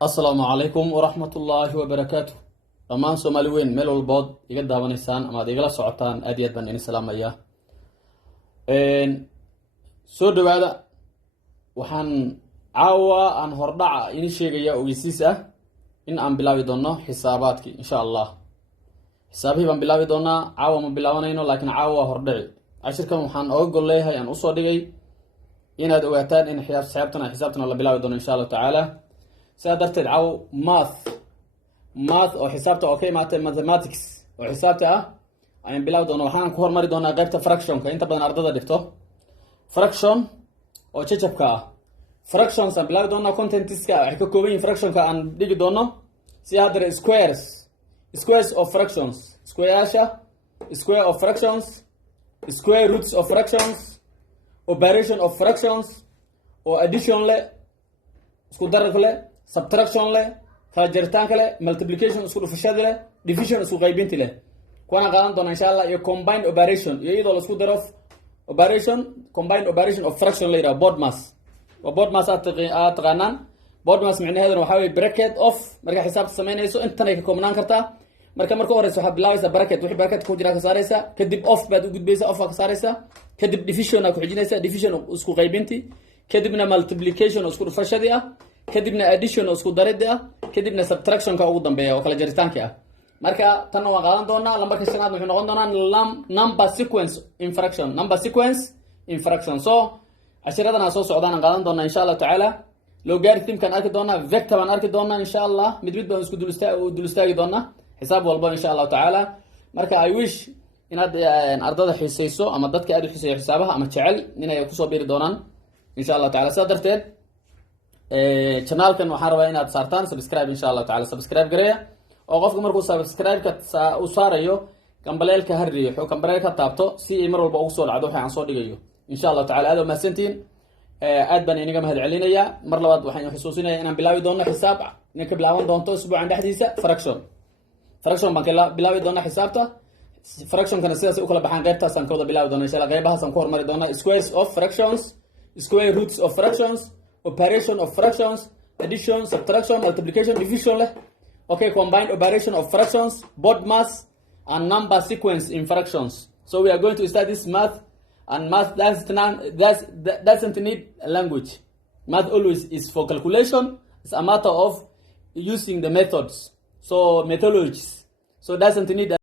Asalaamu calaykum waraxmatullaahi wabarakaatu. Dhammaan Soomaali weyn meel walbood iga daawanaysaan ama aad igala socotaan aad iyo aad baan idin salaamayaa. Soo dhawaada, waxaan caawa aan hordhaca idin sheegayaa ogeysiis ah in aan bilaabi doono xisaabaadkii insha Allah. Xisaabihii baan bilaabi doonaa, caawa ma bilaabanayno laakiin caawa hordhici. Cashirkan waxaan oga gol leeyahay aan usoo dhigay inaad ogaataan in xisaabtana la bilaabi doono insha Allah tacaala. sidaa darteed caaw math oo xisaabta oo ka imaatay mathematics oo xisaabta ah ayaan bilaabi doona. waxaan ku hormari doonaa qaybta fractionka inta badan ardada dhigto fraction oo jajabka ah. fractions aan bilaabi doonaa, contentiska waxay ka kooban yihiin fractionka aan dhigi doono si haddana squares of fractions, squareyaasha, square of fractions, square roots of fractions, operation of fractions oo addition le, isku dararka le, subtraction le, kala jaritaanka le, multiplication isku dhufashada le, division isku qaybinta le. kuwana qaadan doona insha Allah, iyo combined operation iyo iyadoo la isku daro operation, combined operation of fraction la yiraahdo BODMAS. waa BODMAS aad taqaanaan. BODMAS macnaheeduna waxaa weeye bracket of, marka xisaabta samaynayso intan ay ka koobnaan kartaa. marka horeysa waxaad bilaabaysaa bracket, wixii bracket ku jira ka saaraysaa, kadib off baad u gudbaysaa, off ka saaraysaa, kadib division aad ku xijinaysaa, division isku qaybinti, kadibna multiplication oo isku dhufashadii ah, kadibna addition oo isku daridii ah, kadibna subtraction ka ugu dambeeya oo kala jaritaanka ah. marka tan waan qaadan doonaa. lambarka shanaad wuxuu noqon doonaa number sequence in fraction, number sequence in fraction. so cashiradan aan soo socdaan aan qaadan doonaa insha Allah tacaala. logarithmkan arki doonaa, vector baan arki doonaa insha Allah, mid baan isku dul istaagi doonaa xisaab walba insha Allah tacaala. marka I wish inaad ardada xiisayso ama dadka aad u xiiseeyo xisaabaha ama jecel inay kusoo biiri doonaan insha Allah tacaala. sidaa darteed channelkan waxaan rabaa inaad saartaan subscribe insha Allah tacaala. subscribe gareeya oo qofka markuu subscribe-ka u saarayo gambaleelka ha riixo, gambaleelka ka taabto si ay mar walba ugu soo dhacdo waxa aan soo dhigayo insha Allah tacaala. aad mahadsantiin, aad baan inaga mahad celinayaa. mar labaad waxaan xusuusinayaa inaan bilaabi doono xisaab inka bilaaban doonto usbuucan dhexdiisa fraction baan bilaabi doona xisaabta. fractionkana sidaas u kala baxaan qaybtaasaan ka wada bilaabi doona insha Allah. qaybahaasaan ku hormari doona squares of fractions, square roots of fractions, operation of fractions, addition, subtraction, multiplication, division leh. okay, combined operation of fractions, BODMAS, and number sequence in fractions. so we are going to study this math, and math doesn't need a language. Math always is for calculation. It's a matter of using the methods, so methodologies. so doesn't need